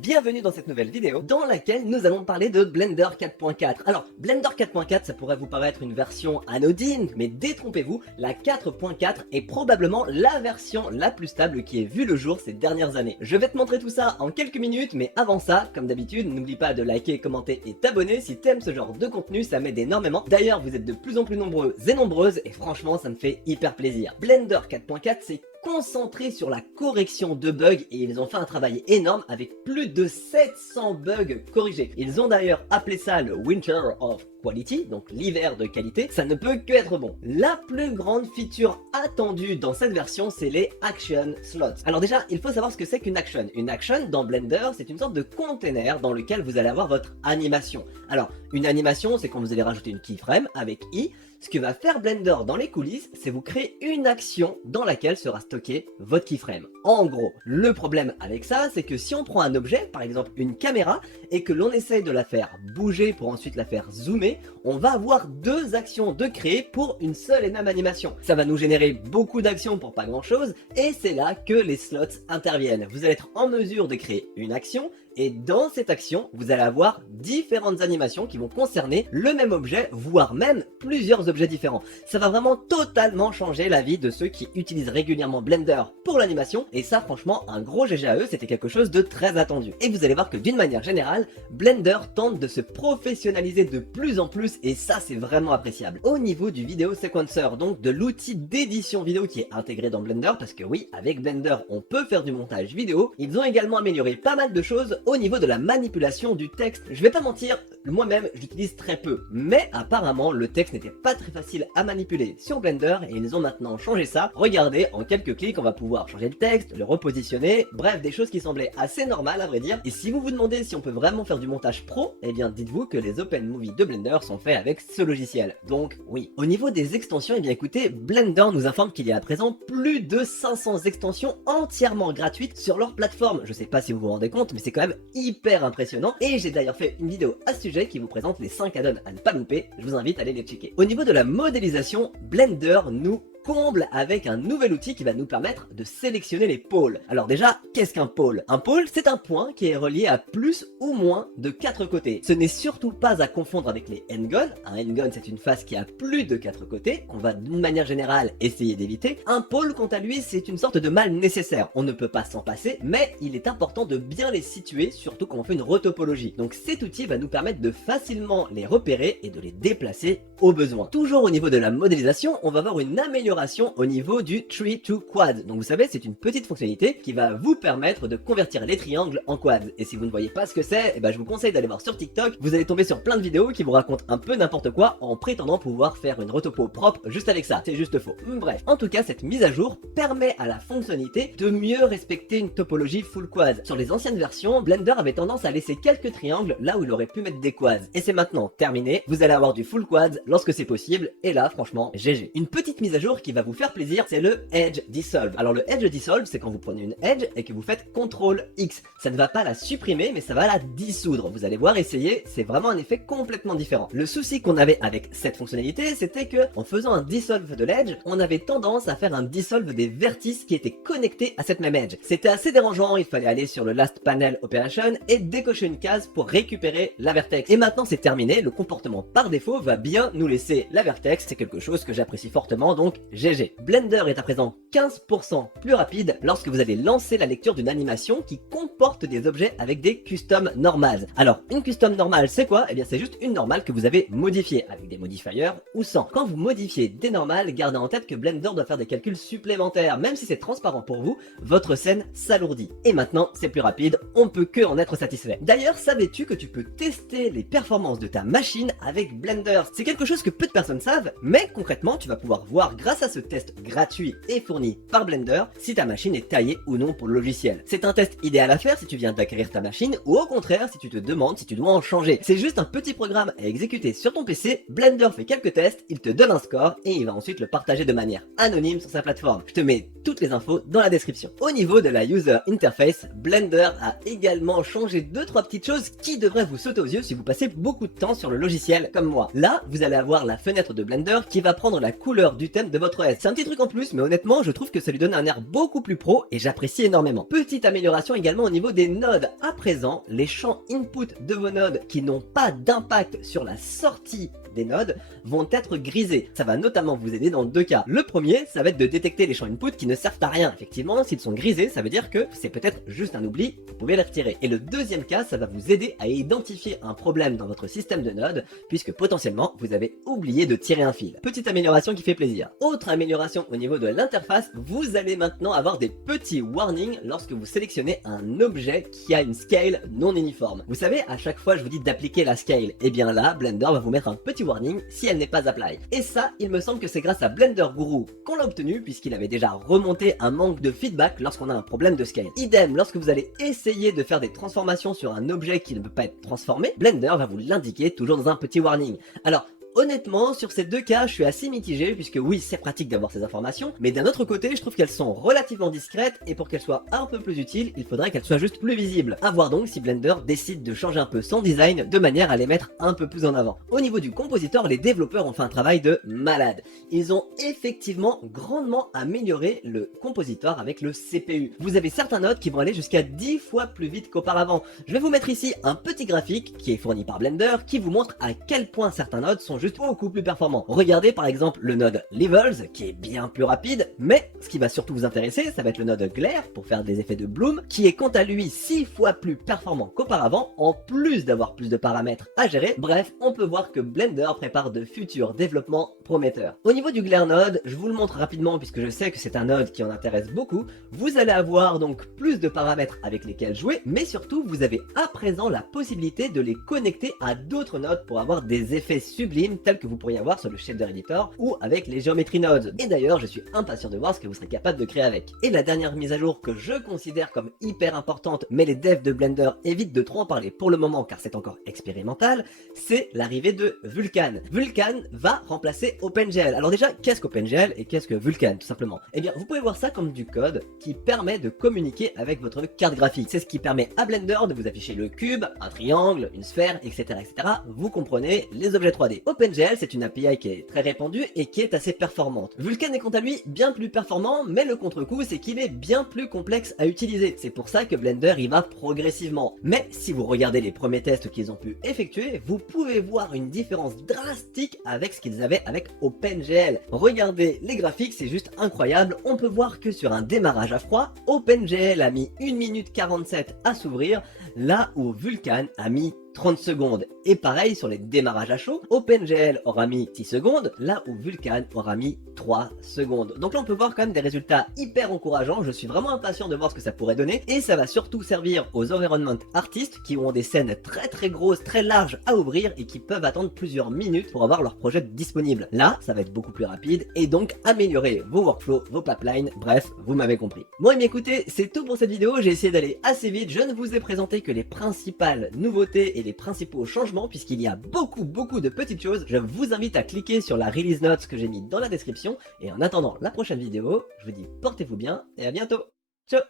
Bienvenue dans cette nouvelle vidéo dans laquelle nous allons parler de Blender 4.4. Alors, Blender 4.4, ça pourrait vous paraître une version anodine, mais détrompez-vous, la 4.4 est probablement la version la plus stable qui ait vu le jour ces dernières années. Je vais te montrer tout ça en quelques minutes, mais avant ça, comme d'habitude, n'oublie pas de liker, commenter et t'abonner si t'aimes ce genre de contenu, ça m'aide énormément. D'ailleurs, vous êtes de plus en plus nombreux et nombreuses, et franchement, ça me fait hyper plaisir. Blender 4.4, c'est concentré sur la correction de bugs et ils ont fait un travail énorme avec plus de 700 bugs corrigés. Ils ont d'ailleurs appelé ça le Winter of Quality, donc l'hiver de qualité. Ça ne peut que être bon. La plus grande feature attendue dans cette version, c'est les Action Slots. Alors déjà, il faut savoir ce que c'est qu'une action. Une action dans Blender, c'est une sorte de container dans lequel vous allez avoir votre animation. Alors, une animation, c'est quand vous allez rajouter une keyframe avec I. Ce que va faire Blender dans les coulisses, c'est vous créer une action dans laquelle sera stocké votre keyframe. En gros, le problème avec ça, c'est que si on prend un objet, par exemple une caméra, et que l'on essaye de la faire bouger pour ensuite la faire zoomer, on va avoir deux actions de créer pour une seule et même animation. Ça va nous générer beaucoup d'actions pour pas grand chose, et c'est là que les slots interviennent. Vous allez être en mesure de créer une action, et dans cette action, vous allez avoir différentes animations qui vont concerner le même objet, voire même plusieurs objets différents. Ça va vraiment totalement changer la vie de ceux qui utilisent régulièrement Blender pour l'animation, et ça franchement, un gros GG à eux, c'était quelque chose de très attendu. Et vous allez voir que d'une manière générale, Blender tente de se professionnaliser de plus en plus, et ça c'est vraiment appréciable. Au niveau du vidéo sequencer, donc de l'outil d'édition vidéo qui est intégré dans Blender, parce que oui, avec Blender, on peut faire du montage vidéo, ils ont également amélioré pas mal de choses au niveau de la manipulation du texte. Je vais pas mentir, moi-même je l'utilise très peu, mais apparemment le texte n'était pas très facile à manipuler sur Blender et ils ont maintenant changé ça. Regardez, en quelques clics on va pouvoir changer le texte, le repositionner, bref des choses qui semblaient assez normales à vrai dire. Et si vous vous demandez si on peut vraiment faire du montage pro, eh bien dites-vous que les Open Movie de Blender sont faits avec ce logiciel, donc oui. Au niveau des extensions, eh bien écoutez, Blender nous informe qu'il y a à présent plus de 500 extensions entièrement gratuites sur leur plateforme. Je sais pas si vous vous rendez compte, mais c'est quand même hyper impressionnant, et j'ai d'ailleurs fait une vidéo à ce sujet qui vous présente les 5 add-ons à ne pas louper, je vous invite à aller les checker. Au niveau de la modélisation, Blender nous comble avec un nouvel outil qui va nous permettre de sélectionner les pôles. Alors déjà, qu'est-ce qu'un pôle? Un pôle, c'est un point qui est relié à plus ou moins de 4 côtés. Ce n'est surtout pas à confondre avec les n-gons. Un n-gon, c'est une face qui a plus de 4 côtés, qu'on va d'une manière générale essayer d'éviter. Un pôle, quant à lui, c'est une sorte de mal nécessaire. On ne peut pas s'en passer, mais il est important de bien les situer, surtout quand on fait une retopologie. Donc cet outil va nous permettre de facilement les repérer et de les déplacer au besoin. Toujours au niveau de la modélisation, on va avoir une amélioration au niveau du Tree to Quad. Donc vous savez, c'est une petite fonctionnalité qui va vous permettre de convertir les triangles en quads. Et si vous ne voyez pas ce que c'est, eh ben, je vous conseille d'aller voir sur TikTok. Vous allez tomber sur plein de vidéos qui vous racontent un peu n'importe quoi en prétendant pouvoir faire une retopo propre juste avec ça. C'est juste faux. Bref, en tout cas, cette mise à jour permet à la fonctionnalité de mieux respecter une topologie full quad. Sur les anciennes versions, Blender avait tendance à laisser quelques triangles là où il aurait pu mettre des quads. Et c'est maintenant terminé. Vous allez avoir du full quad lorsque c'est possible. Et là, franchement, GG. Une petite mise à jour qui va vous faire plaisir, c'est le Edge Dissolve. Alors le Edge Dissolve, c'est quand vous prenez une Edge et que vous faites CTRL X. Ça ne va pas la supprimer, mais ça va la dissoudre. Vous allez voir, essayer, c'est vraiment un effet complètement différent. Le souci qu'on avait avec cette fonctionnalité, c'était que en faisant un Dissolve de l'Edge, on avait tendance à faire un Dissolve des vertices qui étaient connectés à cette même Edge. C'était assez dérangeant, il fallait aller sur le Last Panel Operation et décocher une case pour récupérer la vertex. Et maintenant c'est terminé, le comportement par défaut va bien nous laisser la vertex, c'est quelque chose que j'apprécie fortement, donc GG. Blender est à présent 15% plus rapide lorsque vous allez lancer la lecture d'une animation qui comporte des objets avec des custom normals. Alors, une custom normale, c'est quoi? Eh bien, c'est juste une normale que vous avez modifiée, avec des modifiers ou sans. Quand vous modifiez des normales, gardez en tête que Blender doit faire des calculs supplémentaires. Même si c'est transparent pour vous, votre scène s'alourdit. Et maintenant, c'est plus rapide, on peut que en être satisfait. D'ailleurs, savais-tu que tu peux tester les performances de ta machine avec Blender? C'est quelque chose que peu de personnes savent, mais concrètement, tu vas pouvoir voir grâce à ce test gratuit et fourni par Blender si ta machine est taillée ou non pour le logiciel. C'est un test idéal à faire si tu viens d'acquérir ta machine ou au contraire si tu te demandes si tu dois en changer. C'est juste un petit programme à exécuter sur ton PC, Blender fait quelques tests, il te donne un score et il va ensuite le partager de manière anonyme sur sa plateforme. Je te mets toutes les infos dans la description. Au niveau de la user interface, Blender a également changé 2-3 petites choses qui devraient vous sauter aux yeux si vous passez beaucoup de temps sur le logiciel comme moi. Là, vous allez avoir la fenêtre de Blender qui va prendre la couleur du thème de votre votre OS. C'est un petit truc en plus, mais honnêtement, je trouve que ça lui donne un air beaucoup plus pro et j'apprécie énormément. Petite amélioration également au niveau des nodes. À présent, les champs input de vos nodes qui n'ont pas d'impact sur la sortie des nodes vont être grisés. Ça va notamment vous aider dans deux cas. Le premier, ça va être de détecter les champs input qui ne servent à rien. Effectivement, s'ils sont grisés, ça veut dire que c'est peut-être juste un oubli, vous pouvez les retirer. Et le deuxième cas, ça va vous aider à identifier un problème dans votre système de nodes, puisque potentiellement, vous avez oublié de tirer un fil. Petite amélioration qui fait plaisir. Autre amélioration au niveau de l'interface, vous allez maintenant avoir des petits warnings lorsque vous sélectionnez un objet qui a une scale non uniforme. Vous savez, à chaque fois je vous dis d'appliquer la scale, et bien là, Blender va vous mettre un petit warning si elle n'est pas apply. Et ça, il me semble que c'est grâce à Blender Guru qu'on l'a obtenu, puisqu'il avait déjà remonté un manque de feedback lorsqu'on a un problème de scale. Idem, lorsque vous allez essayer de faire des transformations sur un objet qui ne peut pas être transformé, Blender va vous l'indiquer toujours dans un petit warning. Alors, honnêtement, sur ces deux cas, je suis assez mitigé, puisque oui, c'est pratique d'avoir ces informations, mais d'un autre côté, je trouve qu'elles sont relativement discrètes, et pour qu'elles soient un peu plus utiles, il faudrait qu'elles soient juste plus visibles. A voir donc si Blender décide de changer un peu son design, de manière à les mettre un peu plus en avant. Au niveau du compositeur, les développeurs ont fait un travail de malade. Ils ont effectivement grandement amélioré le compositeur avec le CPU. Vous avez certains nodes qui vont aller jusqu'à 10 fois plus vite qu'auparavant. Je vais vous mettre ici un petit graphique qui est fourni par Blender, qui vous montre à quel point certains nodes sont juste beaucoup plus performants. Regardez par exemple le node Levels qui est bien plus rapide, mais ce qui va surtout vous intéresser, ça va être le node Glare pour faire des effets de bloom, qui est quant à lui 6 fois plus performant qu'auparavant, en plus d'avoir plus de paramètres à gérer. Bref, on peut voir que Blender prépare de futurs développements prometteurs. Au niveau du Glare node, je vous le montre rapidement puisque je sais que c'est un node qui en intéresse beaucoup. Vous allez avoir donc plus de paramètres avec lesquels jouer, mais surtout vous avez à présent la possibilité de les connecter à d'autres nodes pour avoir des effets sublimes tels que vous pourriez avoir sur le shader editor ou avec les geometry nodes. Et d'ailleurs, je suis impatient de voir ce que vous serez capable de créer avec. Et la dernière mise à jour que je considère comme hyper importante, mais les devs de Blender évitent de trop en parler pour le moment car c'est encore expérimental, c'est l'arrivée de Vulkan. Vulkan va remplacer OpenGL. Alors déjà, qu'est-ce qu'OpenGL et qu'est-ce que Vulkan tout simplement? Eh bien, vous pouvez voir ça comme du code qui permet de communiquer avec votre carte graphique. C'est ce qui permet à Blender de vous afficher le cube, un triangle, une sphère, etc. etc. Vous comprenez les objets 3D. OpenGL, c'est une API qui est très répandue et qui est assez performante. Vulkan est quant à lui bien plus performant, mais le contre-coup, c'est qu'il est bien plus complexe à utiliser. C'est pour ça que Blender y va progressivement. Mais si vous regardez les premiers tests qu'ils ont pu effectuer, vous pouvez voir une différence drastique avec ce qu'ils avaient avec OpenGL. Regardez les graphiques, c'est juste incroyable. On peut voir que sur un démarrage à froid, OpenGL a mis 1 minute 47 à s'ouvrir, là où Vulkan a mis 30 secondes. Et pareil sur les démarrages à chaud, OpenGL aura mis 6 secondes, là où Vulkan aura mis 3 secondes. Donc là on peut voir quand même des résultats hyper encourageants, je suis vraiment impatient de voir ce que ça pourrait donner, et ça va surtout servir aux environment artistes qui ont des scènes très grosses, très larges à ouvrir et qui peuvent attendre plusieurs minutes pour avoir leur projet disponible. Là, ça va être beaucoup plus rapide et donc améliorer vos workflows, vos pipelines, bref, vous m'avez compris. Bon et bien écoutez, c'est tout pour cette vidéo, j'ai essayé d'aller assez vite, je ne vous ai présenté que les principales nouveautés et les principaux changements puisqu'il y a beaucoup de petites choses. Je vous invite à cliquer sur la release notes que j'ai mis dans la description et en attendant la prochaine vidéo, je vous dis portez-vous bien et à bientôt. Ciao.